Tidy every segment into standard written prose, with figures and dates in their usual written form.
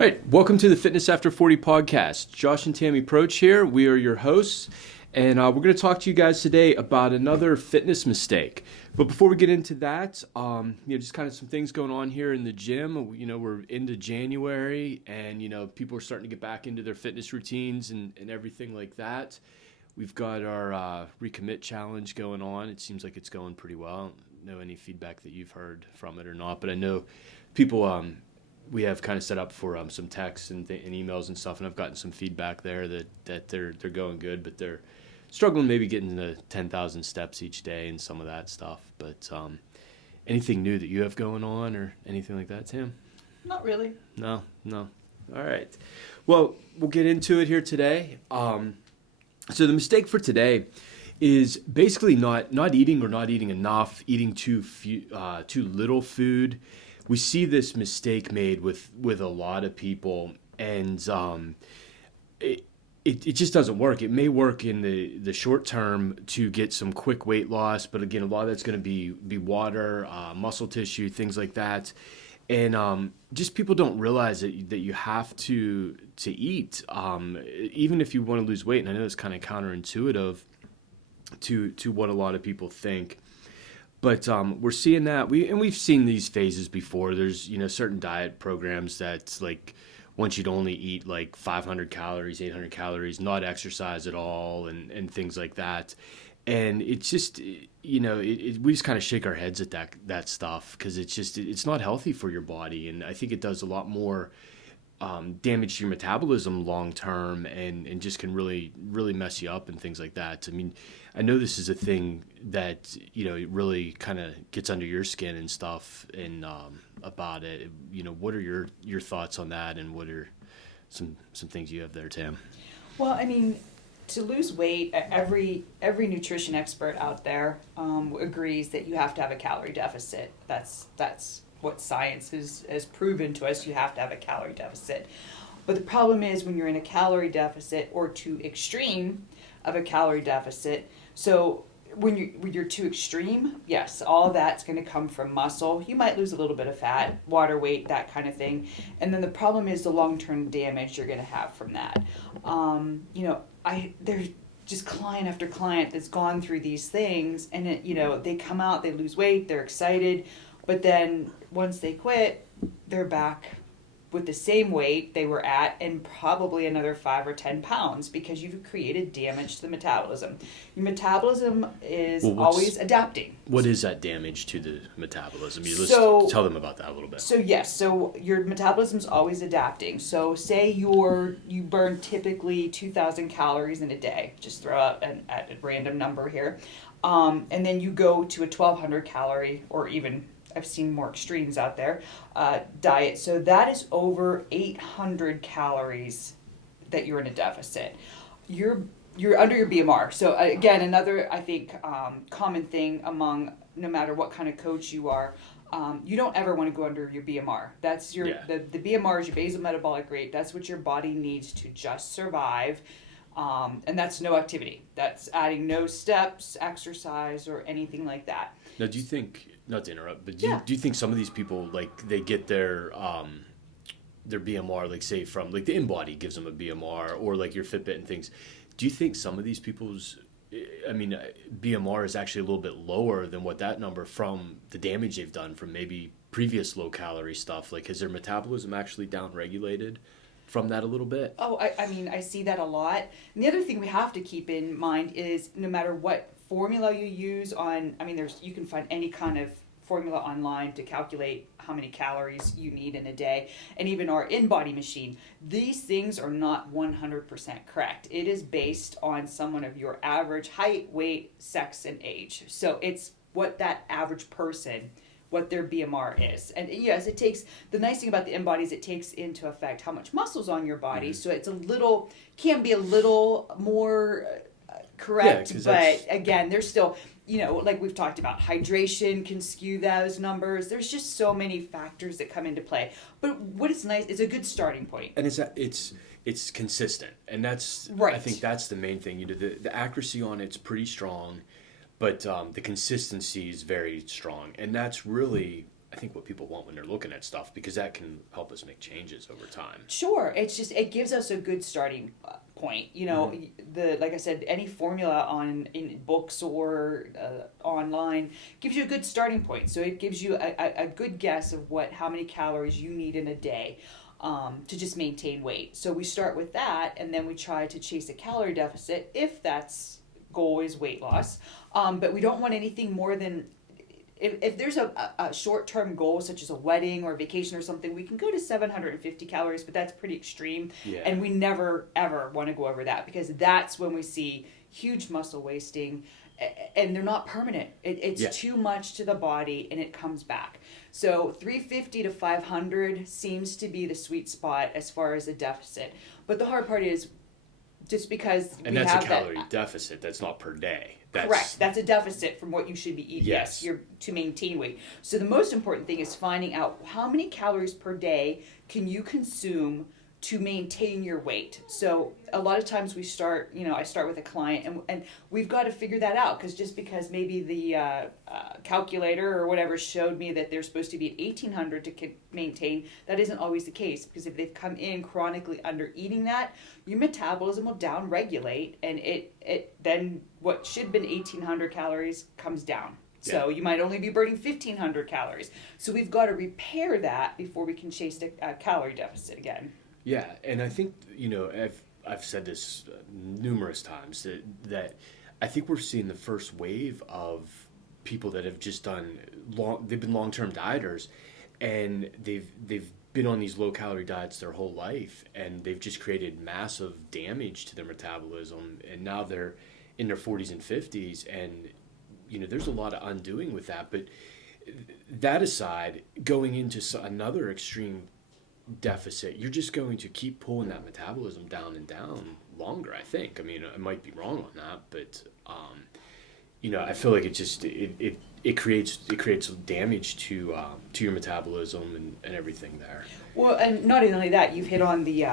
All right, welcome to the Fitness After 40 podcast. Josh and Tammy Proch here. We are your hosts, and we're going to talk to you guys today about another fitness mistake. But before we get into that, just kind of some things going on here in the gym. We're into January, and people are starting to get back into their fitness routines and everything like that. We've got our recommit challenge going on. It seems like it's going pretty well. I don't know any feedback that you've heard from it or not, but I know people. We have kind of set up for some texts and emails and stuff, and I've gotten some feedback there that they're going good, but they're struggling maybe getting to 10,000 steps each day and some of that stuff. But anything new that you have going on or anything like that, Tim? Not really. No. All right. Well, we'll get into it here today. So the mistake for today is basically not eating or not eating enough, eating too little food. We see this mistake made with a lot of people, and it just doesn't work. It may work in the short term to get some quick weight loss, but again, a lot of that's going to be water, muscle tissue, things like that. And just people don't realize that you have to eat, even if you want to lose weight. And I know it's kind of counterintuitive to what a lot of people think. But we're seeing that we've seen these phases before. There's certain diet programs that's like want you to only eat like 500 calories, 800 calories, not exercise at all, and things like that. And it's just we just kind of shake our heads at that stuff because it's not healthy for your body, and I think it does a lot more damage to your metabolism long term, and just can really mess you up and things like that. I mean, I know this is a thing that it really kind of gets under your skin and stuff, and about it. What are your thoughts on that, and what are some things you have there, Tam? Well, I mean, to lose weight, every nutrition expert out there agrees that you have to have a calorie deficit. That's what science has proven to us. You have to have a calorie deficit. But the problem is when you're in a calorie deficit or too extreme of a calorie deficit. So when you're too extreme, yes, all that's going to come from muscle. You might lose a little bit of fat, water weight, that kind of thing. And then the problem is the long-term damage you're going to have from that. There's just client after client that's gone through these things, and they come out, they lose weight, they're excited, but then once they quit, they're back with the same weight they were at and probably another 5 or 10 pounds because you've created damage to the metabolism. Your metabolism is always adapting. What is that damage to the metabolism? Let's tell them about that a little bit. So yes, so your metabolism is always adapting. So say you burn typically 2,000 calories in a day. Just throw out a random number here. And then you go to a 1,200 calorie or even I've seen more extremes out there, diet. So that is over 800 calories that you're in a deficit. You're under your BMR. So again, another, I think, common thing among no matter what kind of coach you are, you don't ever want to go under your BMR. That's the BMR is your basal metabolic rate. That's what your body needs to just survive. And that's no activity. That's adding no steps, exercise, or anything like that. Now, do you think, not to interrupt, but do you think some of these people, like, they get their BMR, like, say, from, like, the InBody gives them a BMR, or, like, your Fitbit and things. Do you think some of these people's, BMR is actually a little bit lower than what that number from the damage they've done from maybe previous low-calorie stuff? Like, has their metabolism actually down-regulated from that a little bit? Oh, I see that a lot. And the other thing we have to keep in mind is no matter what formula you use you can find any kind of formula online to calculate how many calories you need in a day. And even our InBody machine, these things are not 100% correct. It is based on someone of your average height, weight, sex, and age. So it's what that average person, what their BMR is. And yes, the nice thing about the InBody is it takes into effect how much muscle's on your body. Mm-hmm. So can be a little more correct, but again, there's still, like we've talked about, hydration can skew those numbers. There's just so many factors that come into play. But what is nice, it's a good starting point. And it's consistent. And that's, right. I think that's the main thing. The accuracy on it's pretty strong, but the consistency is very strong. And that's really I think what people want when they're looking at stuff, because that can help us make changes over time. Sure, it's just it gives us a good starting point. You know, the like I said, any formula in books or online gives you a good starting point. So it gives you a good guess of how many calories you need in a day to just maintain weight. So we start with that, and then we try to chase a calorie deficit if that's goal is weight loss. But we don't want anything more than. If there's a short-term goal, such as a wedding or a vacation or something, we can go to 750 calories, but that's pretty extreme. Yeah. And we never, ever want to go over that, because that's when we see huge muscle wasting, and they're not permanent. It's too much to the body, and it comes back. So 350 to 500 seems to be the sweet spot as far as a deficit. But the hard part is, just because and we that's have a calorie deficit, that's not per day. Correct. That's a deficit from what you should be eating. Yes. You're to maintain weight. So the most important thing is finding out how many calories per day can you consume to maintain your weight. So a lot of times I start with a client, and we've got to figure that out, because maybe the calculator or whatever showed me that they're supposed to be at 1,800 to maintain. That isn't always the case, because if they've come in chronically under eating that, your metabolism will down regulate, and it then what should have been 1,800 calories comes down. So you might only be burning 1,500 calories. So we've got to repair that before we can chase a calorie deficit again. Yeah, and I think, I've said this numerous times, that I think we're seeing the first wave of people that have just they've been long-term dieters, and they've been on these low-calorie diets their whole life, and they've just created massive damage to their metabolism, and now they're in their 40s and 50s, and, there's a lot of undoing with that. But that aside, going into another extreme deficit, you're just going to keep pulling that metabolism down and down longer, I think. I mean, I might be wrong on that, but I feel like it creates damage to your metabolism and everything there. Well, and not only that, you've hit on the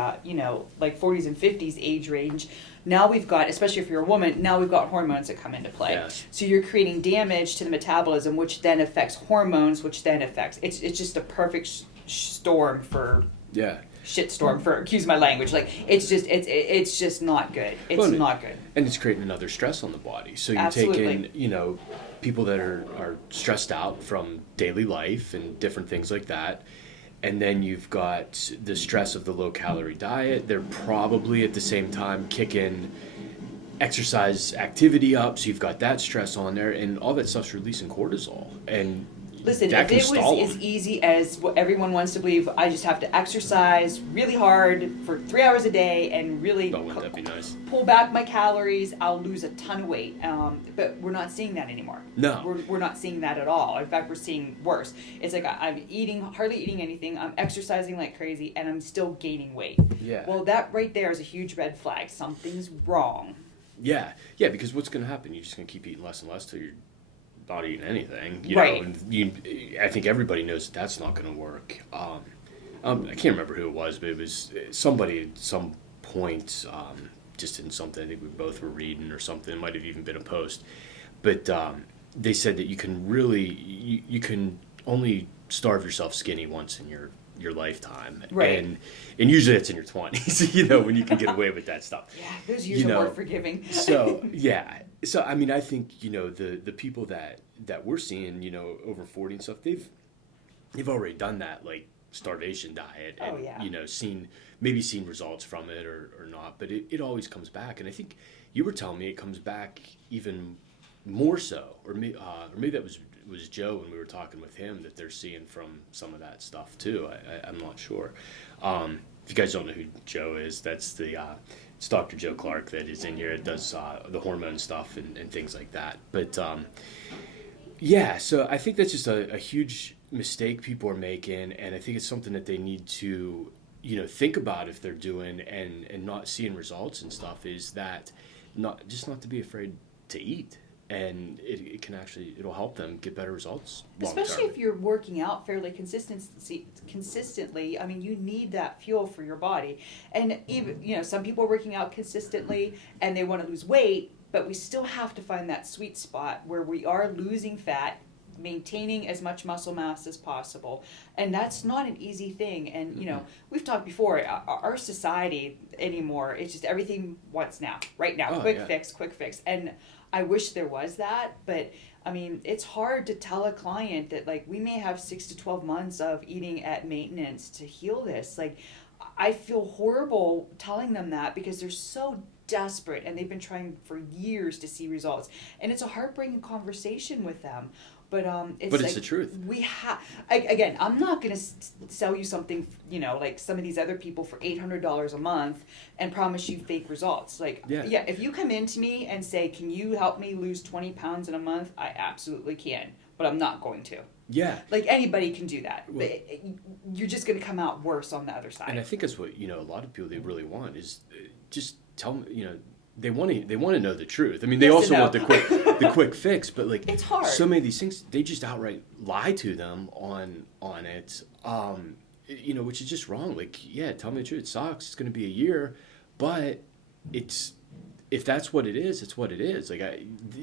like 40s and 50s age range. Now we've got, especially if you're a woman, now we've got hormones that come into play. Yes. So you're creating damage to the metabolism, which then affects hormones, which then affects. It's just a perfect storm for. Yeah. Shitstorm, for excuse my language. Like it's just not good. It's not good. And it's creating another stress on the body. So you're taking, people that are stressed out from daily life and different things like that. And then you've got the stress of the low calorie diet. They're probably at the same time kicking exercise activity up. So you've got that stress on there, and all that stuff's releasing cortisol. And listen, if it was as easy as what everyone wants to believe, I just have to exercise really hard for 3 hours a day and really wouldn't that be nice? Pull back my calories, I'll lose a ton of weight. But we're not seeing that anymore. No. We're not seeing that at all. In fact, we're seeing worse. It's like I'm hardly eating anything, I'm exercising like crazy, and I'm still gaining weight. Yeah. Well, that right there is a huge red flag. Something's wrong. Yeah, because what's going to happen? You're just going to keep eating less and less till you're not eating anything, right. know, and I think everybody knows that's not going to work. I can't remember who it was, but it was somebody at some point, just in something I think we both were reading or something. It might have even been a post, but they said that you can you can only starve yourself skinny once in your lifetime, right? And usually it's in your 20s, when you can get away with that stuff. Yeah, those years are more forgiving. So yeah. So, I mean, I think, the people that we're seeing, over 40 and stuff, they've already done that, like, starvation diet and, seen results from it or not. But it always comes back. And I think you were telling me it comes back even more so. Or maybe that was Joe when we were talking with him, that they're seeing from some of that stuff, too. I'm not sure. If you guys don't know who Joe is, that's it's Dr. Joe Clark that is in here. It does the hormone stuff and things like that. But, so I think that's just a huge mistake people are making, and I think it's something that they need to, think about if they're doing and not seeing results and stuff, is that not to be afraid to eat. And it can it'll help them get better results long term. Especially if you're working out fairly consistently. I mean, you need that fuel for your body. And even, some people are working out consistently and they want to lose weight, but we still have to find that sweet spot where we are losing fat, maintaining as much muscle mass as possible. And that's not an easy thing. And, you know, we've talked before, our society anymore, it's just everything wants now, right now, quick fix. And I wish there was that, but I mean, it's hard to tell a client that, like, we may have 6 to 12 months of eating at maintenance to heal this. Like, I feel horrible telling them that because they're so desperate and they've been trying for years to see results. And it's a heartbreaking conversation with them. But it's like, the truth. We have, again, I'm not going to sell you something, you know, like some of these other people for $800 a month and promise you fake results. Like, yeah, if you come into me and say, can you help me lose 20 pounds in a month? I absolutely can, but I'm not going to. Yeah. Like, anybody can do that. Well, you're just going to come out worse on the other side. And I think that's what, you know, a lot of people, they really want is just tell them, you know, they want to know the truth. I mean, they also want the quick fix, but like, it's hard. So many of these things, they just outright lie to them on it, you know, which is just wrong. Like, yeah, tell me the truth. It sucks. It's going to be a year, but if that's what it is, it's what it is. Like,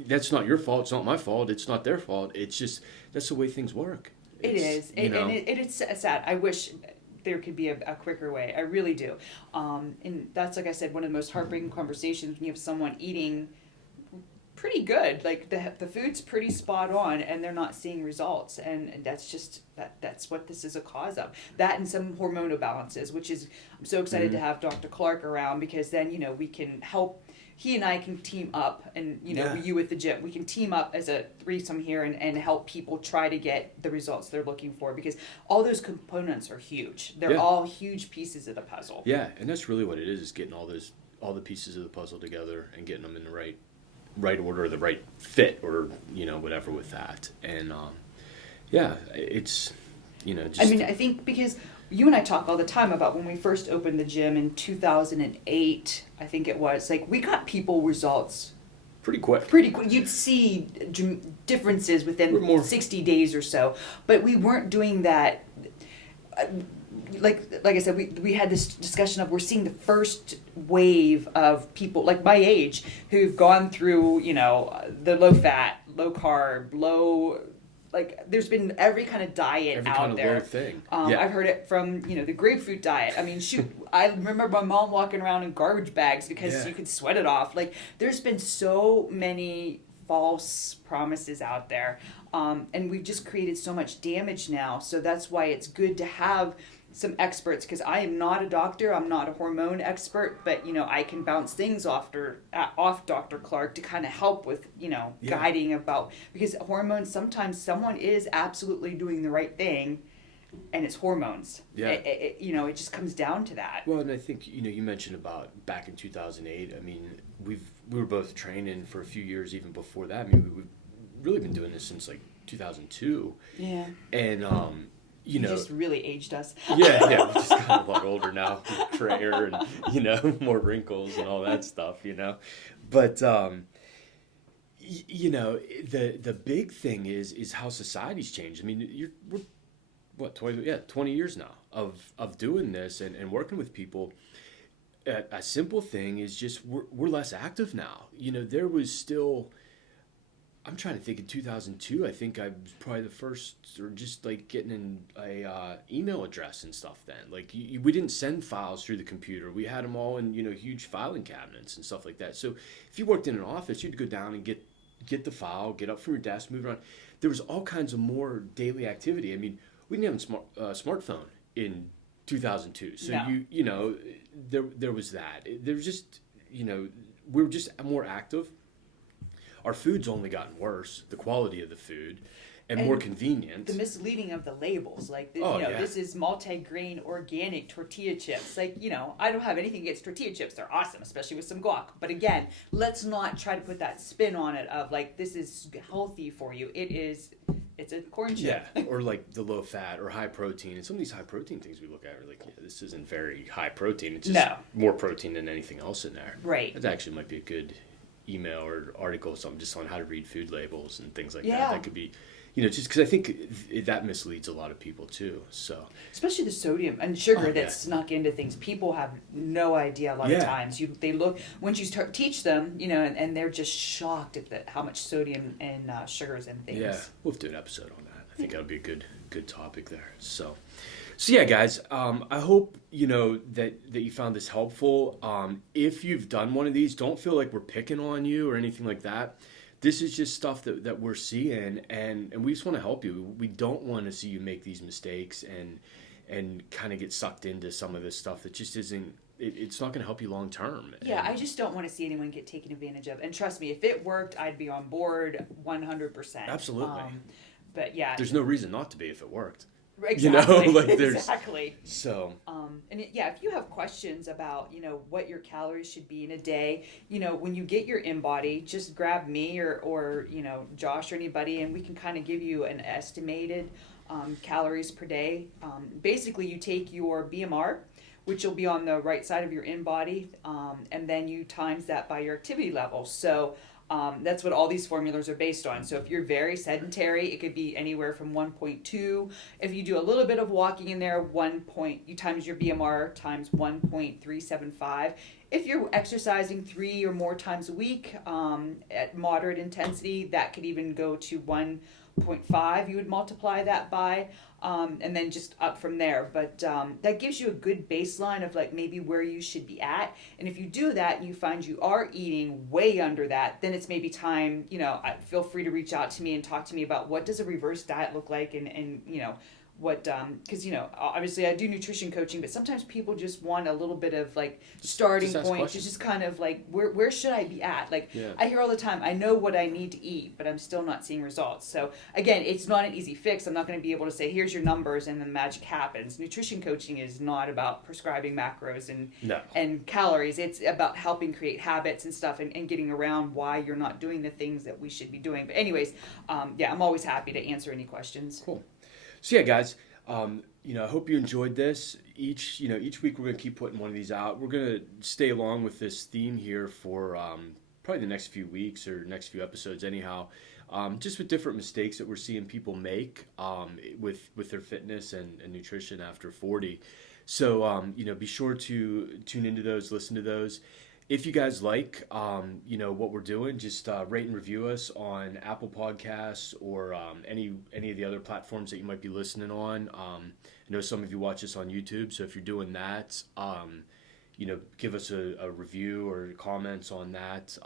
that's not your fault. It's not my fault. It's not their fault. It's just, that's the way things work. It is. And it's sad. I wish there could be a quicker way. I really do. And that's, like I said, one of the most heartbreaking conversations when you have someone eating pretty good. Like, the food's pretty spot on and they're not seeing results. And that's just, that's what this is a cause of. That and some hormonal balances, which is, I'm so excited to have Dr. Clark around because then, you know, we can help. He and I can team up, and, you know, you with the gym, we can team up as a threesome here and help people try to get the results they're looking for, because all those components are huge. They're all huge pieces of the puzzle. Yeah, and that's really what it is getting all the pieces of the puzzle together and getting them in the right order, the right fit, or, you know, whatever with that. And it's, you know, just, I mean, I think because you and I talk all the time about when we first opened the gym in 2008, I think it was, like, we got people results pretty quick. You'd see differences within 60 days or so, but we weren't doing that. Like I said, we had this discussion of, we're seeing the first wave of people like my age who've gone through, you know, the low fat, low carb, low, like, there's been every kind of diet every out kind of there. Thing. I've heard it from, you know, the grapefruit diet. I mean, shoot, I remember my mom walking around in garbage bags because you could sweat it off. Like, there's been so many false promises out there. And we've just created so much damage now. So that's why it's good to have some experts, because I am not a doctor, I'm not a hormone expert, but, you know, I can bounce things off Dr. Clark to kind of help with, you know, guiding about, because hormones, sometimes someone is absolutely doing the right thing and it's hormones. You know, it just comes down to that. Well, and I think, you know, you mentioned about back in 2008, I mean, we were both training for a few years even before that. I mean, we've really been doing this since like 2002. Yeah. And, you know, just really aged us. we just got a lot older now, grayer and, you know, more wrinkles and all that stuff, you know. But you know, the big thing is how society's changed. I mean, we're what, 20 years now of doing this and working with people. A simple thing is just we're less active now. You know, there was still, I'm trying to think, in 2002, I think I was probably the first, or just like getting in a email address and stuff then. Like, we didn't send files through the computer. We had them all in, you know, huge filing cabinets and stuff like that. So if you worked in an office, you'd go down and get the file, get up from your desk, move around. There was all kinds of more daily activity. I mean, we didn't have a smartphone in 2002. So no. you know, there was that. There was just, you know, we were just more active. Our food's only gotten worse, the quality of the food, and more convenient. The misleading of the labels, like, this is multi-grain organic tortilla chips. Like, you know, I don't have anything against tortilla chips. They're awesome, especially with some guac. But again, let's not try to put that spin on it of, like, this is healthy for you. It's a corn chip. Yeah, or like the low fat or high protein. And some of these high protein things we look at are like, this isn't very high protein. It's just more protein than anything else in there. Right. That actually might be a good email or article or something just on how to read food labels and things like that. That could be, just because I think that misleads a lot of people too. So especially the sodium and sugar that's snuck into things. People have no idea a lot of times. They look once you start teach them, and they're just shocked at how much sodium and sugars and things. Yeah, we'll have to do an episode on that. I think that'll be a good topic there. So yeah, guys. I hope that you found this helpful. If you've done one of these, don't feel like we're picking on you or anything like that. This is just stuff that we're seeing, and we just want to help you. We don't want to see you make these mistakes and kind of get sucked into some of this stuff that just isn't. It's not going to help you long term. Yeah, I just don't want to see anyone get taken advantage of. And trust me, if it worked, I'd be on board 100%. Absolutely. But yeah, there's no reason not to be if it worked. Exactly. Exactly. So. If you have questions about what your calories should be in a day, when you get your InBody, just grab me or Josh or anybody, and we can kind of give you an estimated calories per day. Basically, you take your BMR, which will be on the right side of your InBody, and then you times that by your activity level. So. That's what all these formulas are based on. So if you're very sedentary, it could be anywhere from 1.2. If you do a little bit of walking in there, you times your BMR times 1.375. If you're exercising 3 or more times a week at moderate intensity, that could even go to 1.5. You would multiply that by, and then just up from there. But that gives you a good baseline of like maybe where you should be at. And if you do that and you find you are eating way under that, then it's maybe time, feel free to reach out to me and talk to me about what does a reverse diet look like and what because obviously I do nutrition coaching, but sometimes people just want a little bit of like starting point to just kind of like where should I be at, I hear all the time, I know what I need to eat but I'm still not seeing results. So again, it's not an easy fix. I'm not going to be able to say here's your numbers and then magic happens. Nutrition coaching is not about prescribing macros and calories. It's about helping create habits and stuff and getting around why you're not doing the things that we should be doing. But anyways, I'm always happy to answer any questions. Cool. So yeah, guys, I hope you enjoyed this. Each week we're going to keep putting one of these out. We're going to stay along with this theme here for probably the next few weeks or next few episodes anyhow, just with different mistakes that we're seeing people make with their fitness and nutrition after 40. So, be sure to tune into those, listen to those. If you guys like, what we're doing, just rate and review us on Apple Podcasts or any of the other platforms that you might be listening on. I know some of you watch us on YouTube, so if you're doing that, give us a review or comments on that.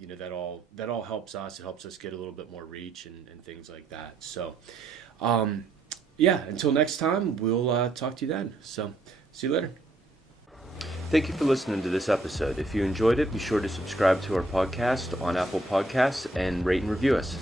That all helps us. It helps us get a little bit more reach and things like that. So, until next time, we'll talk to you then. So, see you later. Thank you for listening to this episode. If you enjoyed it, be sure to subscribe to our podcast on Apple Podcasts and rate and review us.